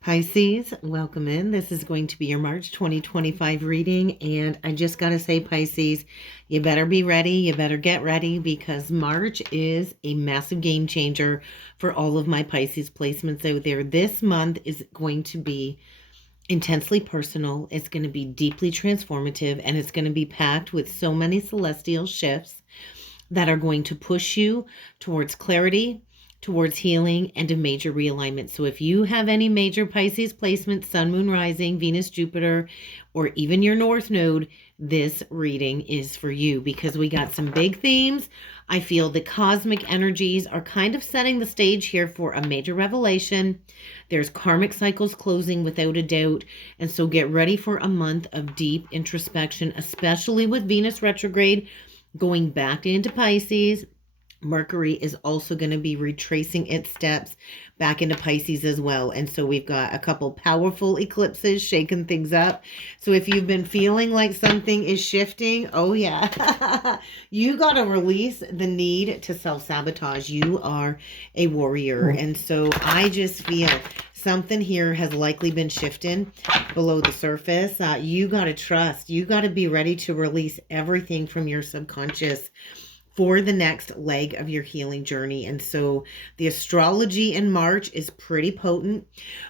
Pisces, welcome in. This is going to be your March 2025 reading. And I just got to say, Pisces, you better be ready. You better get ready because March is a massive game changer for all of my Pisces placements out there. This month is going to be intensely personal. It's going to be deeply transformative, and it's going to be packed with so many celestial shifts that are going to push you towards clarity, towards healing, and a major realignment. So if you have any major Pisces placements, Sun, Moon, Rising, Venus, Jupiter, or even your North Node, this reading is for you because we got some big themes. I feel the cosmic energies are kind of setting the stage here for a major revelation. There's karmic cycles closing without a doubt. And so get ready for a month of deep introspection, especially with Venus retrograde going back into Pisces. Mercury is also going to be retracing its steps back into Pisces as well. And so we've got a couple powerful eclipses shaking things up. So if you've been feeling like something is shifting, oh yeah, you got to release the need to self-sabotage. You are a warrior. And so I just feel something here has likely been shifting below the surface. You got to trust. You got to be ready to release everything from your subconscious for the next leg of your healing journey. And so the astrology in March is pretty potent.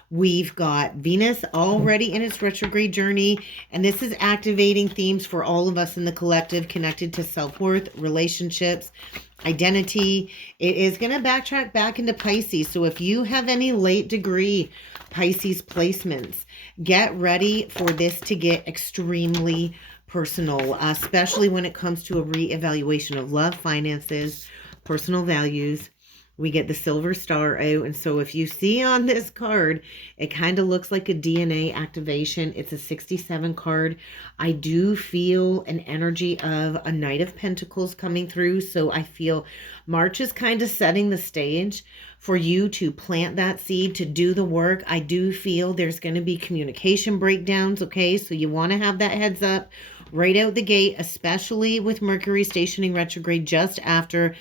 We've got Venus already in its retrograde journey, and this is activating themes for all of us in the collective connected to self-worth, relationships, identity. It is going to backtrack back into Pisces. So if you have any late degree Pisces placements, get ready for this to get extremely personal, especially when it comes to a reevaluation of love, finances, personal values. We get the silver star out. And so if you see on this card, it kind of looks like a DNA activation. It's a 67 card. I do feel an energy of a Knight of Pentacles coming through. So I feel March is kind of setting the stage for you to plant that seed, to do the work. I do feel there's going to be communication breakdowns. Okay. So you want to have that heads up right out the gate, especially with Mercury stationing retrograde just after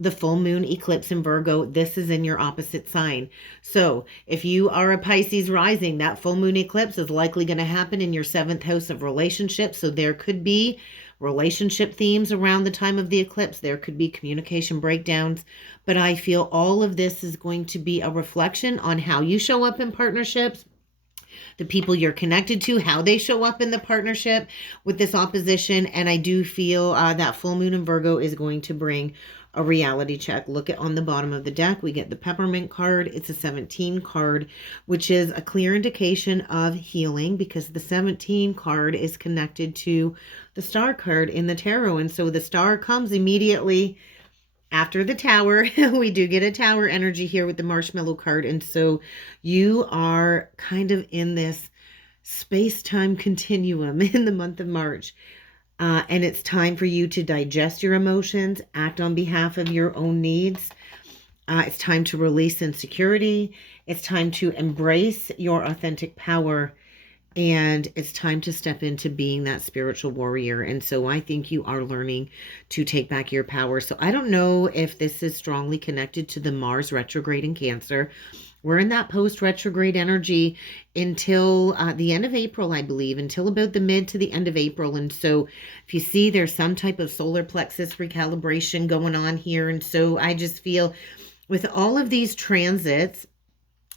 the full moon eclipse in Virgo. This is in your opposite sign. So if you are a Pisces rising, that full moon eclipse is likely going to happen in your 7th house of relationships. So there could be relationship themes around the time of the eclipse. There could be communication breakdowns. But I feel all of this is going to be a reflection on how you show up in partnerships, the people you're connected to, how they show up in the partnership with this opposition. And I do feel that full moon in Virgo is going to bring a reality check. Look at on the bottom of the deck, we get the peppermint card. It's a 17 card, which is a clear indication of healing because the 17 card is connected to the star card in the tarot. And so the star comes immediately after the tower. We do get a tower energy here with the marshmallow card. And so you are kind of in this space-time continuum in the month of March. And it's time for you to digest your emotions, act on behalf of your own needs. It's time to release insecurity. It's time to embrace your authentic power. And it's time to step into being that spiritual warrior. And so I think you are learning to take back your power. So I don't know if this is strongly connected to the Mars retrograde in Cancer. We're in that post-retrograde energy until the end of April, I believe, until about the mid to the end of April. And so if you see there's some type of solar plexus recalibration going on here. And so I just feel with all of these transits,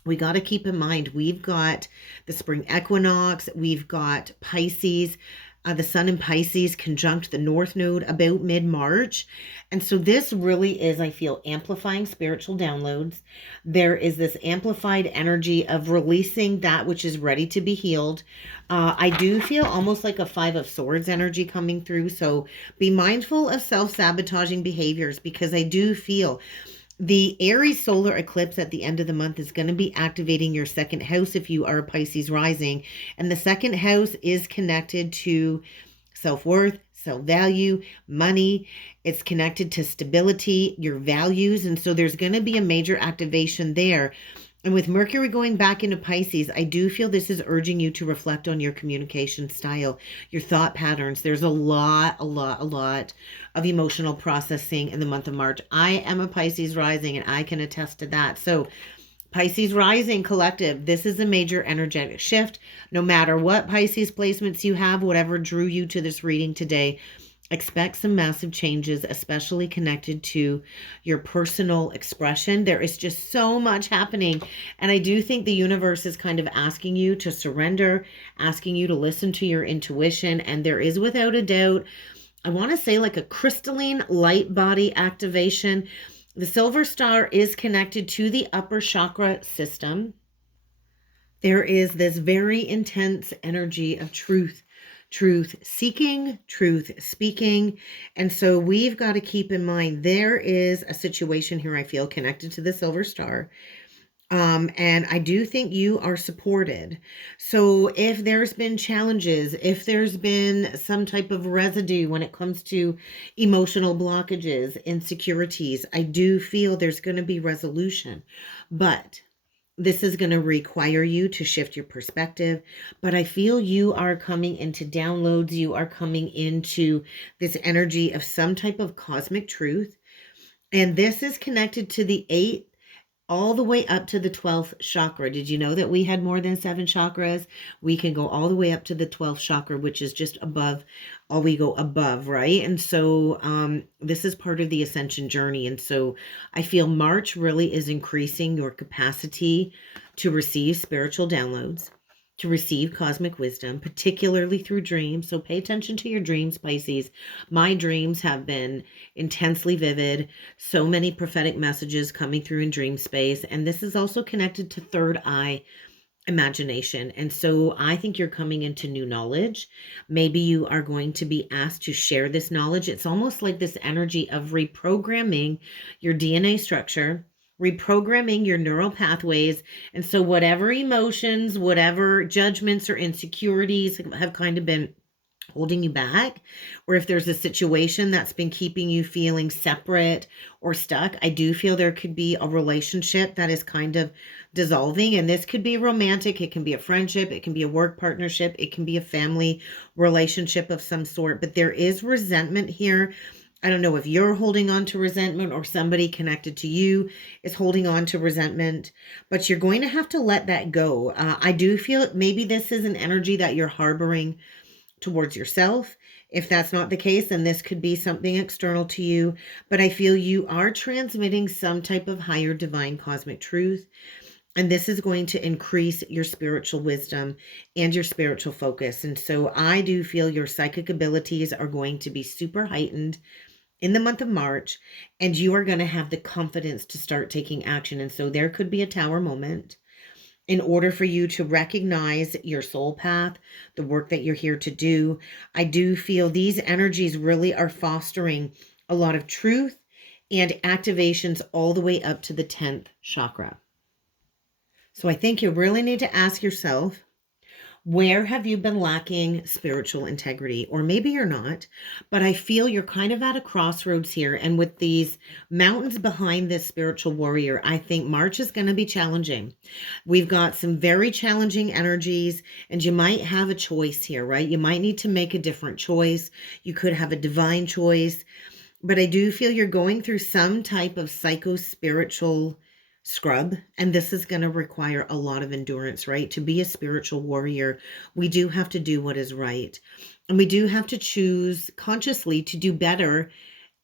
we got to keep in mind, we've got the spring equinox, we've got Pisces, the sun in Pisces conjunct the North Node about mid-March. And so this really is, I feel, amplifying spiritual downloads. There is this amplified energy of releasing that which is ready to be healed. I do feel almost like a 5 of Swords energy coming through. So be mindful of self-sabotaging behaviors because I do feel the Aries solar eclipse at the end of the month is going to be activating your 2nd house if you are a Pisces rising. And the 2nd house is connected to self-worth, self-value, money. It's connected to stability, your values. And so there's going to be a major activation there. And with Mercury going back into Pisces, I do feel this is urging you to reflect on your communication style, your thought patterns. There's a lot of emotional processing in the month of March. I am a Pisces rising and I can attest to that. So Pisces rising collective. This is a major energetic shift. No matter what Pisces placements you have, whatever drew you to this reading today, expect some massive changes, especially connected to your personal expression. There is just so much happening. And I do think the universe is kind of asking you to surrender, asking you to listen to your intuition. And there is, without a doubt, I want to say like a crystalline light body activation. The silver star is connected to the upper chakra system. There is this very intense energy of truth seeking, truth speaking. And so we've got to keep in mind there is a situation here I feel connected to the silver star. And I do think you are supported. So if there's been challenges, if there's been some type of residue when it comes to emotional blockages, insecurities, I do feel there's going to be resolution. But this is going to require you to shift your perspective. But I feel you are coming into downloads. You are coming into this energy of some type of cosmic truth. And this is connected to the 8 all the way up to the 12th chakra. Did you know that we had more than 7 chakras? We can go all the way up to the 12th chakra, which is just above, all we go above, right? And so this is part of the ascension journey. And so I feel March really is increasing your capacity to receive spiritual downloads, to receive cosmic wisdom, particularly through dreams. So pay attention to your dreams, Pisces. My dreams have been intensely vivid. So many prophetic messages coming through in dream space. And this is also connected to third eye imagination. And so I think you're coming into new knowledge. Maybe you are going to be asked to share this knowledge. It's almost like this energy of reprogramming your DNA structure, reprogramming your neural pathways. And so whatever emotions, whatever judgments or insecurities have kind of been holding you back, or if there's a situation that's been keeping you feeling separate or stuck, I do feel there could be a relationship that is kind of dissolving. And this could be romantic, it can be a friendship, it can be a work partnership, it can be a family relationship of some sort, but there is resentment here. I don't know if you're holding on to resentment or somebody connected to you is holding on to resentment, but you're going to have to let that go. I do feel maybe this is an energy that you're harboring towards yourself. If that's not the case, then this could be something external to you. But I feel you are transmitting some type of higher divine cosmic truth. And this is going to increase your spiritual wisdom and your spiritual focus. And so I do feel your psychic abilities are going to be super heightened in the month of March, and you are going to have the confidence to start taking action. And so there could be a tower moment in order for you to recognize your soul path, the work that you're here to do. I do feel these energies really are fostering a lot of truth and activations all the way up to the 10th chakra. So I think you really need to ask yourself, where have you been lacking spiritual integrity? Or maybe you're not, but I feel you're kind of at a crossroads here. And with these mountains behind this spiritual warrior, I think March is going to be challenging. We've got some very challenging energies, and you might have a choice here, right? You might need to make a different choice. You could have a divine choice, but I do feel you're going through some type of psycho-spiritual scrub, and this is going to require a lot of endurance, right? To be a spiritual warrior, we do have to do what is right, and we do have to choose consciously to do better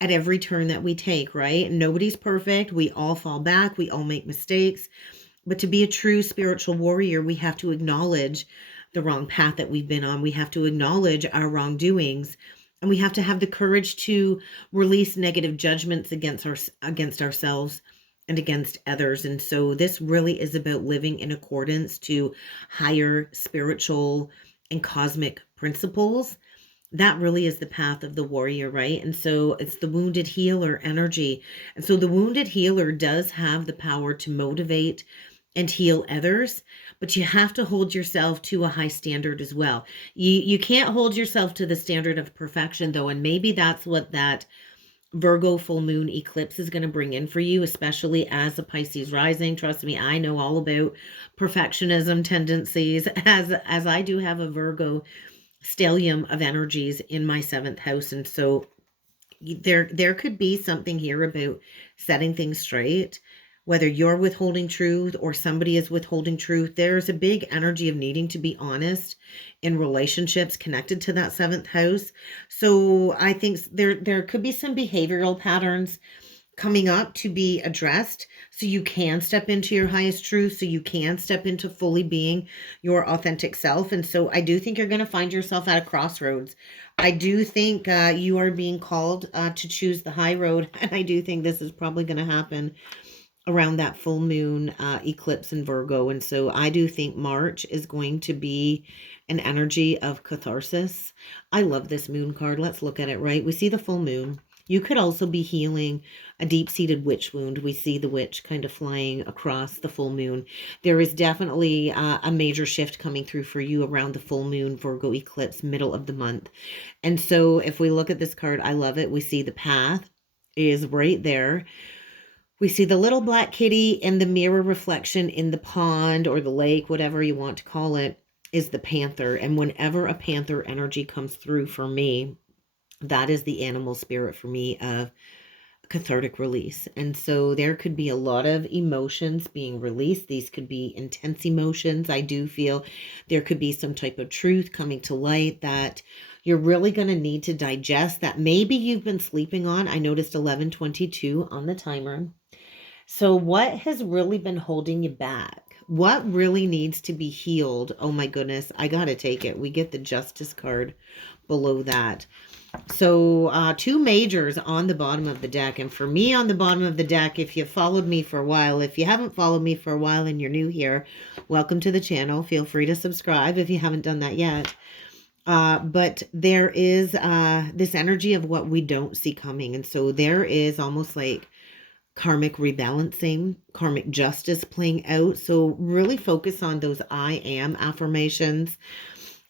at every turn that we take, right? Nobody's perfect. We all fall back, we all make mistakes, but to be a true spiritual warrior, we have to acknowledge the wrong path that we've been on. We have to acknowledge our wrongdoings, and we have to have the courage to release negative judgments against ourselves and against others. And so this really is about living in accordance to higher spiritual and cosmic principles. That really is the path of the warrior, right? And so it's the wounded healer energy. And so the wounded healer does have the power to motivate and heal others, but you have to hold yourself to a high standard as well. You can't hold yourself to the standard of perfection, though, and maybe that's what that Virgo full moon eclipse is going to bring in for you, especially as a Pisces rising. Trust me, I know all about perfectionism tendencies, as I do have a Virgo stellium of energies in my 7th house. And so there could be something here about setting things straight, whether you're withholding truth or somebody is withholding truth, there's a big energy of needing to be honest in relationships connected to that seventh house. So I think there could be some behavioral patterns coming up to be addressed so you can step into your highest truth, so you can step into fully being your authentic self. And so I do think you're going to find yourself at a crossroads. I do think you are being called to choose the high road, and I do think this is probably going to happen around that full moon eclipse in Virgo. And so I do think March is going to be an energy of catharsis. I love this moon card. Let's look at it, right? We see the full moon. You could also be healing a deep-seated witch wound. We see the witch kind of flying across the full moon. There is definitely a major shift coming through for you around the full moon Virgo eclipse, middle of the month. And so if we look at this card, I love it. We see the path is right there. We see the little black kitty, and the mirror reflection in the pond or the lake, whatever you want to call it, is the panther. And whenever a panther energy comes through for me, that is the animal spirit for me of cathartic release. And so there could be a lot of emotions being released. These could be intense emotions. I do feel there could be some type of truth coming to light that you're really going to need to digest, that maybe you've been sleeping on. I noticed 11:22 on the timer. So what has really been holding you back? What really needs to be healed? Oh my goodness, I got to take it. We get the Justice card below that. So two majors on the bottom of the deck. And for me on the bottom of the deck, if you followed me for a while, if you haven't followed me for a while and you're new here, welcome to the channel. Feel free to subscribe if you haven't done that yet. But there is this energy of what we don't see coming. And so there is almost like karmic rebalancing, karmic justice playing out. So really focus on those I am affirmations.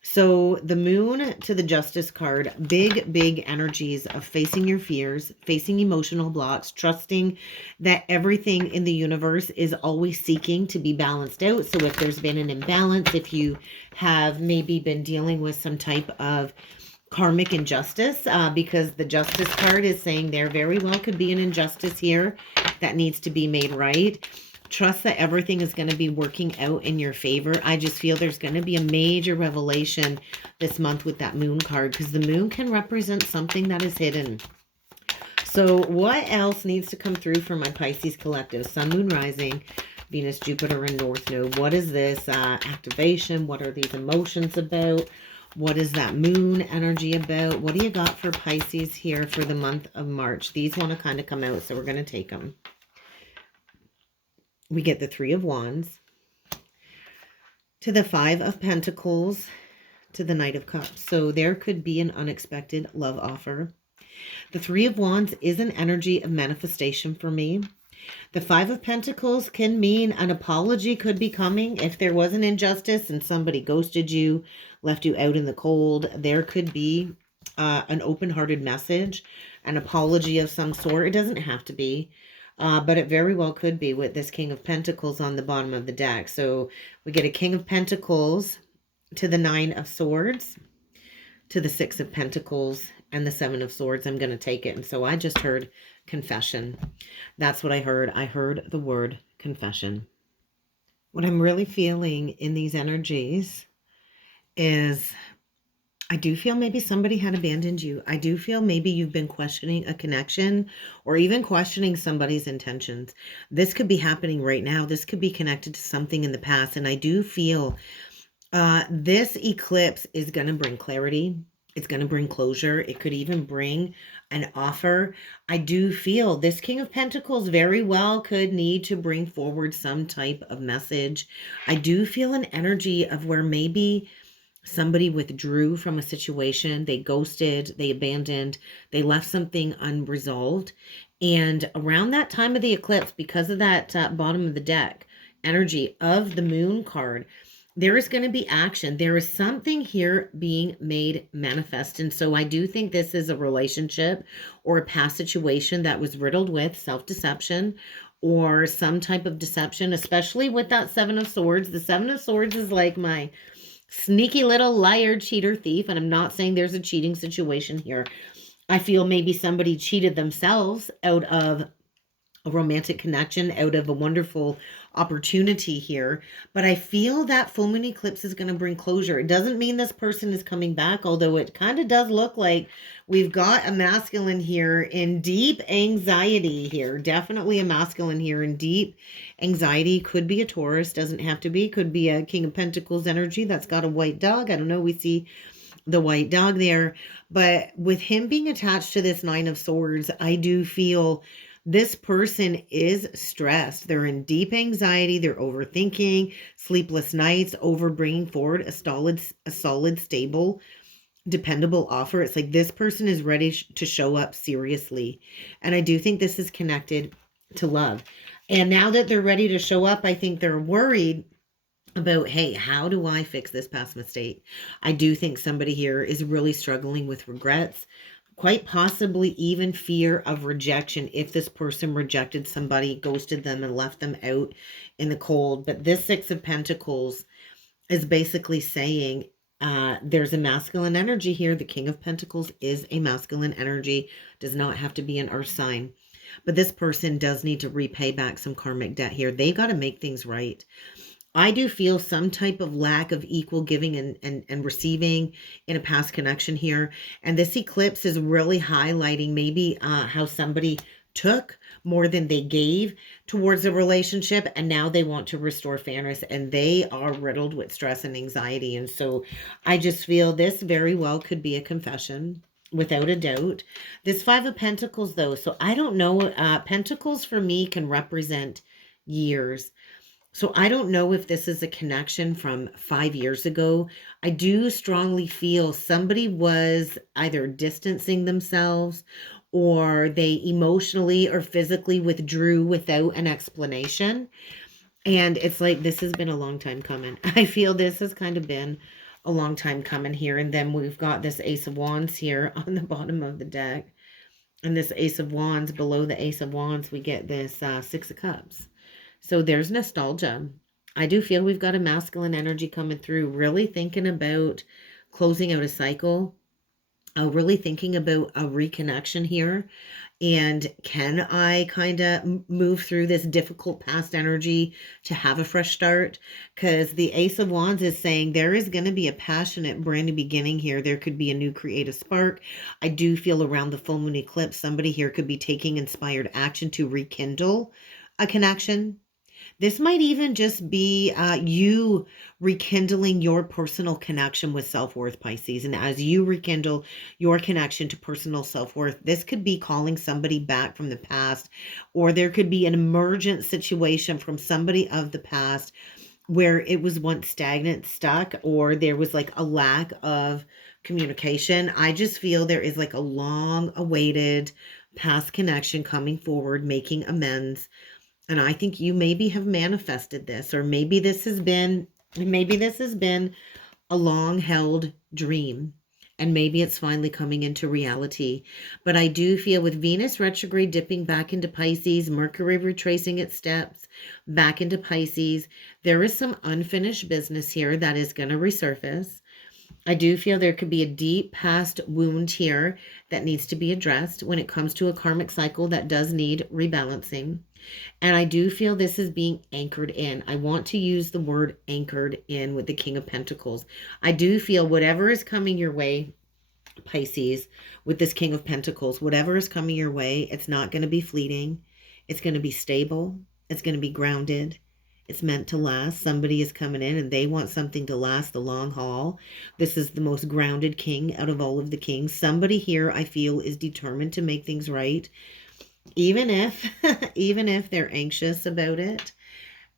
So the moon to the Justice card, big energies of facing your fears, facing emotional blocks, trusting that everything in the universe is always seeking to be balanced out. So if there's been an imbalance, if you have maybe been dealing with some type of karmic injustice, because the Justice card is saying there very well could be an injustice here that needs to be made right. Trust that everything is going to be working out in your favor. I just feel there's going to be a major revelation this month with that moon card, because the moon can represent something that is hidden. So what else needs to come through for my Pisces collective? Sun, Moon, Rising, Venus, Jupiter, and North Node. What is this activation? What are these emotions about? What is that moon energy about? What do you got for Pisces here for the month of March? These want to kind of come out, so we're going to take them. We get the Three of Wands, to the Five of Pentacles, to the Knight of Cups. So there could be an unexpected love offer. The Three of Wands is an energy of manifestation for me. The Five of Pentacles can mean an apology could be coming. If there was an injustice and somebody ghosted you, left you out in the cold, there could be an open-hearted message, an apology of some sort. It doesn't have to be. But it very well could be with this King of Pentacles on the bottom of the deck. So we get a King of Pentacles to the Nine of Swords, to the Six of Pentacles, and the Seven of Swords. I'm going to take it. And so I just heard confession. That's what I heard. I heard the word confession. What I'm really feeling in these energies is I do feel maybe somebody had abandoned you. I do feel maybe you've been questioning a connection or even questioning somebody's intentions. This could be happening right now. This could be connected to something in the past. And I do feel this eclipse is going to bring clarity. It's going to bring closure. It could even bring an offer. I do feel this King of Pentacles very well could need to bring forward some type of message. I do feel an energy of where maybe somebody withdrew from a situation, they ghosted, they abandoned, they left something unresolved. And around that time of the eclipse, because of that bottom of the deck energy of the moon card, there is going to be action. There is something here being made manifest. And so I do think this is a relationship or a past situation that was riddled with self-deception or some type of deception, especially with that Seven of Swords. The Seven of Swords is like my sneaky little liar, cheater, thief. And I'm not saying there's a cheating situation here. I feel maybe somebody cheated themselves out of a romantic connection out of a wonderful opportunity here. But I feel that full moon eclipse is going to bring closure. It doesn't mean this person is coming back, although it kind of does look like we've got a masculine here in deep anxiety here. Definitely a masculine here in deep anxiety. Could be a Taurus, doesn't have to be. Could be a King of Pentacles energy that's got a white dog. I don't know. We see the white dog there. But with him being attached to this Nine of Swords, I do feel this person is stressed. They're in deep anxiety. They're overthinking, sleepless nights, over bringing forward a solid, stable, dependable offer. It's like this person is ready to show up seriously. And I do think this is connected to love. And now that they're ready to show up, I think they're worried about, hey, how do I fix this past mistake? I do think somebody here is really struggling with regrets, quite possibly even fear of rejection if this person rejected somebody, ghosted them, and left them out in the cold. But this Six of Pentacles is basically saying there's a masculine energy here. The King of Pentacles is a masculine energy, does not have to be an earth sign. But this person does need to repay back some karmic debt here. They've got to make things right. I do feel some type of lack of equal giving and receiving in a past connection here. And this eclipse is really highlighting maybe how somebody took more than they gave towards a relationship, and now they want to restore fairness, and they are riddled with stress and anxiety. And so I just feel this very well could be a confession, without a doubt. This Five of Pentacles, though, so I don't know. Pentacles for me can represent years. So I don't know if this is a connection from 5 years ago. I do strongly feel somebody was either distancing themselves, or they emotionally or physically withdrew without an explanation. And it's like, this has been a long time coming. I feel this has kind of been a long time coming here. And then we've got this Ace of Wands here on the bottom of the deck. And this Ace of Wands, below the Ace of Wands, we get this Six of Cups. So there's nostalgia. I do feel we've got a masculine energy coming through, really thinking about closing out a cycle, really thinking about a reconnection here. And can I kind of move through this difficult past energy to have a fresh start? Because the Ace of Wands is saying there is going to be a passionate brand new beginning here. There could be a new creative spark. I do feel around the full moon eclipse, somebody here could be taking inspired action to rekindle a connection. This might even just be you rekindling your personal connection with self-worth, Pisces. And as you rekindle your connection to personal self-worth, this could be calling somebody back from the past, or there could be an emergent situation from somebody of the past where it was once stagnant, stuck, or there was like a lack of communication. I just feel there is like a long-awaited past connection coming forward, making amends. And I think you maybe have manifested this, or maybe this has been a long held dream, and maybe it's finally coming into reality. But I do feel with Venus retrograde dipping back into Pisces, Mercury retracing its steps back into Pisces, there is some unfinished business here that is going to resurface. I do feel there could be a deep past wound here that needs to be addressed when it comes to a karmic cycle that does need rebalancing. And I do feel this is being anchored in. I want to use the word anchored in with the King of Pentacles. I do feel whatever is coming your way, Pisces, with this King of Pentacles, whatever is coming your way, it's not going to be fleeting. It's going to be stable. It's going to be grounded. It's meant to last. Somebody is coming in and they want something to last the long haul. This is the most grounded king out of all of the kings. Somebody here, I feel, is determined to make things right, even if they're anxious about it.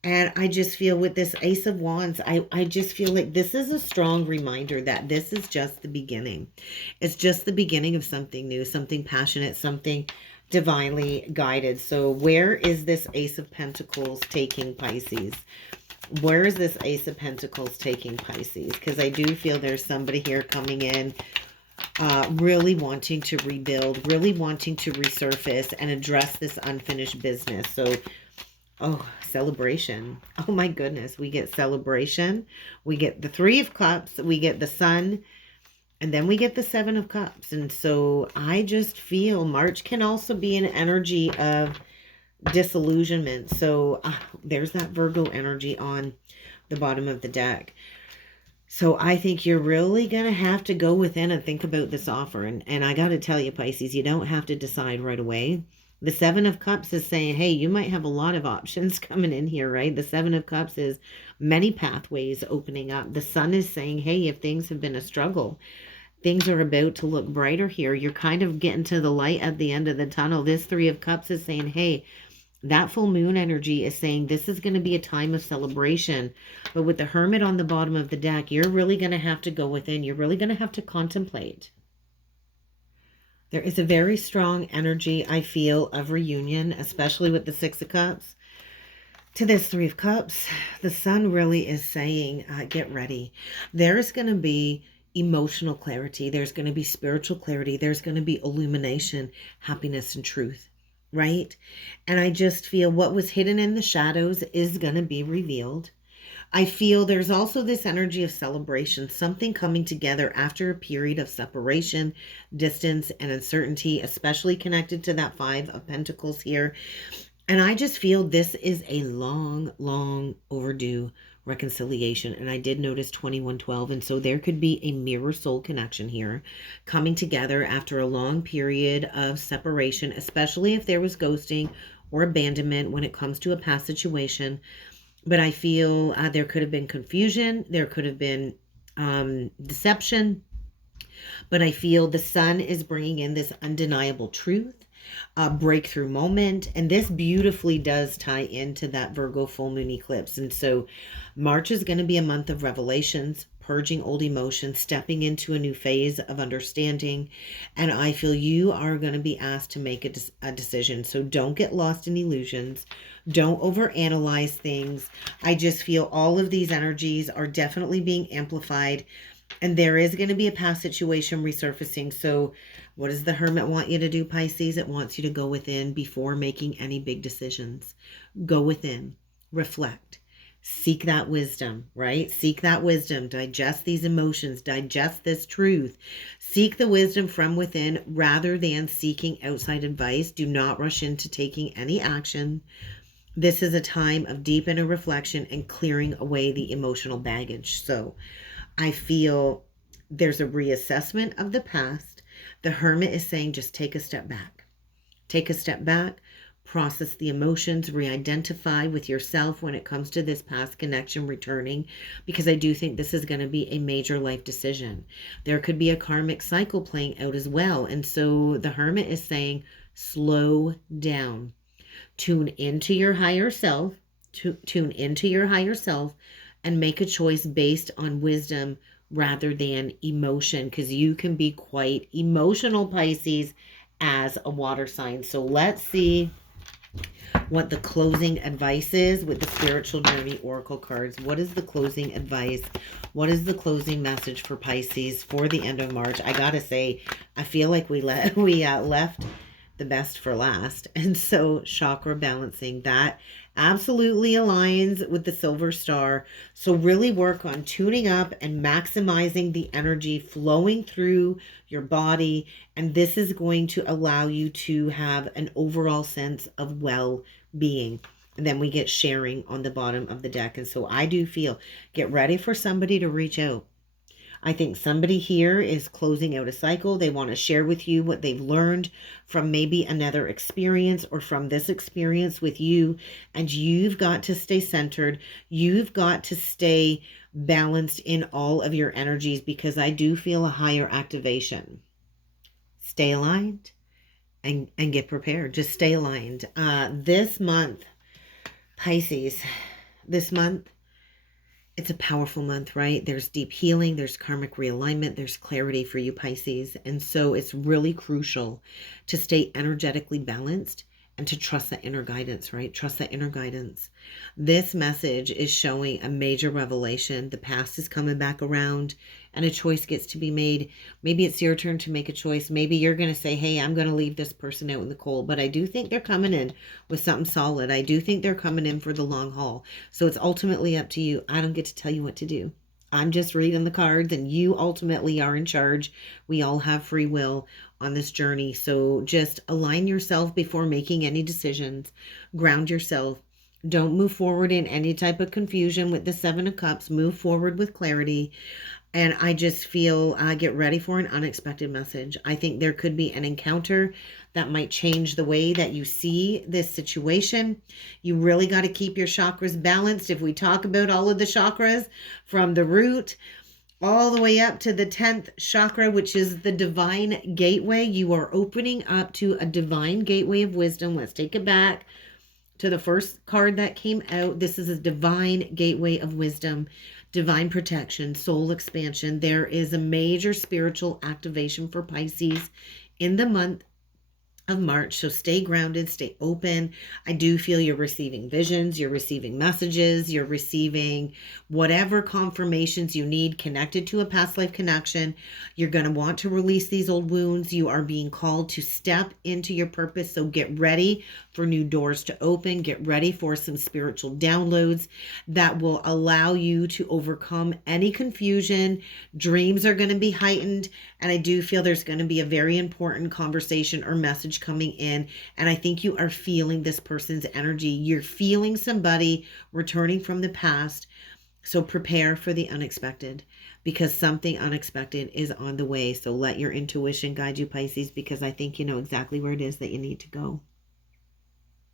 And I just feel with this Ace of Wands, I just feel like this is a strong reminder that this is just the beginning. It's just the beginning of something new, something passionate, something divinely guided. So where is this Ace of Pentacles taking Pisces? Where is this Ace of Pentacles taking Pisces? Because I do feel there's somebody here coming in really wanting to rebuild, really wanting to resurface and address this unfinished business. So, oh, celebration. Oh my goodness. We get celebration. We get the Three of Cups. We get the Sun. And then we get the Seven of Cups. And so I just feel March can also be an energy of disillusionment. So there's that Virgo energy on the bottom of the deck. So I think you're really going to have to go within and think about this offer. And I got to tell you, Pisces, you don't have to decide right away. The Seven of Cups is saying, hey, you might have a lot of options coming in here, right? The Seven of Cups is many pathways opening up. The Sun is saying, hey, if things have been a struggle, things are about to look brighter here. You're kind of getting to the light at the end of the tunnel. This Three of Cups is saying, hey, that full moon energy is saying this is going to be a time of celebration. But with the Hermit on the bottom of the deck, you're really going to have to go within. You're really going to have to contemplate. There is a very strong energy, I feel, of reunion, especially with the Six of Cups. To this Three of Cups, the Sun really is saying, get ready. There's going to be emotional clarity. There's going to be spiritual clarity. There's going to be illumination, happiness, and truth. Right? And I just feel what was hidden in the shadows is going to be revealed. I feel there's also this energy of celebration, something coming together after a period of separation, distance, and uncertainty, especially connected to that Five of Pentacles here. And I just feel this is a long, long overdue reconciliation. And I did notice 2112. And so there could be a mirror soul connection here coming together after a long period of separation, especially if there was ghosting or abandonment when it comes to a past situation. But I feel there could have been confusion. There could have been deception. But I feel the Sun is bringing in this undeniable truth, a breakthrough moment. And this beautifully does tie into that Virgo full moon eclipse. And so March is going to be a month of revelations, purging old emotions, stepping into a new phase of understanding. And I feel you are going to be asked to make a decision. So don't get lost in illusions. Don't overanalyze things. I just feel all of these energies are definitely being amplified. And there is going to be a past situation resurfacing. So what does the Hermit want you to do, Pisces? It wants you to go within before making any big decisions. Go within, reflect, seek that wisdom, right? Seek that wisdom, digest these emotions, digest this truth. Seek the wisdom from within rather than seeking outside advice. Do not rush into taking any action. This is a time of deep inner reflection and clearing away the emotional baggage. So I feel there's a reassessment of the past. The Hermit is saying just take a step back. Take a step back, process the emotions, re-identify with yourself when it comes to this past connection returning, because I do think this is going to be a major life decision. There could be a karmic cycle playing out as well. And so the Hermit is saying slow down. Tune into your higher self. Tune into your higher self. And make a choice based on wisdom rather than emotion, because you can be quite emotional, Pisces, as a water sign. So let's see what the closing advice is with the Spiritual Journey Oracle cards. What is the closing advice? What is the closing message for Pisces for the end of March? I gotta say, I feel like we left the best for last. And so chakra balancing, that absolutely aligns with the silver star. So really work on tuning up and maximizing the energy flowing through your body. And this is going to allow you to have an overall sense of well-being. And then we get sharing on the bottom of the deck. And so I do feel, get ready for somebody to reach out. I think somebody here is closing out a cycle. They want to share with you what they've learned from maybe another experience or from this experience with you. And you've got to stay centered. You've got to stay balanced in all of your energies, because I do feel a higher activation. Stay aligned and get prepared. Just stay aligned. This month, Pisces, this month, it's a powerful month, right? There's deep healing, there's karmic realignment, there's clarity for you, Pisces. And so it's really crucial to stay energetically balanced and to trust that inner guidance, right? Trust that inner guidance. This message is showing a major revelation. The past is coming back around and a choice gets to be made. Maybe it's your turn to make a choice. Maybe you're going to say, hey, I'm going to leave this person out in the cold. But I do think they're coming in with something solid. I do think they're coming in for the long haul. So it's ultimately up to you. I don't get to tell you what to do. I'm just reading the cards, and you ultimately are in charge. We all have free will on this journey. So just align yourself before making any decisions. Ground yourself. Don't move forward in any type of confusion with the Seven of Cups. Move forward with clarity. And I just feel get ready for an unexpected message. I think there could be an encounter that might change the way that you see this situation. You really got to keep your chakras balanced. If we talk about all of the chakras from the root all the way up to the 10th chakra, which is the divine gateway, you are opening up to a divine gateway of wisdom. Let's take it back to the first card that came out. This is a divine gateway of wisdom, divine protection, soul expansion. There is a major spiritual activation for Pisces in the month of March. So stay grounded, stay open. I do feel you're receiving visions, you're receiving messages, you're receiving whatever confirmations you need connected to a past life connection. You're going to want to release these old wounds. You are being called to step into your purpose. So get ready for new doors to open. Get ready for some spiritual downloads that will allow you to overcome any confusion. Dreams are going to be heightened. And I do feel there's going to be a very important conversation or message coming in. And I think you are feeling this person's energy. You're feeling somebody returning from the past. So prepare for the unexpected, because something unexpected is on the way. So let your intuition guide you, Pisces, because I think you know exactly where it is that you need to go.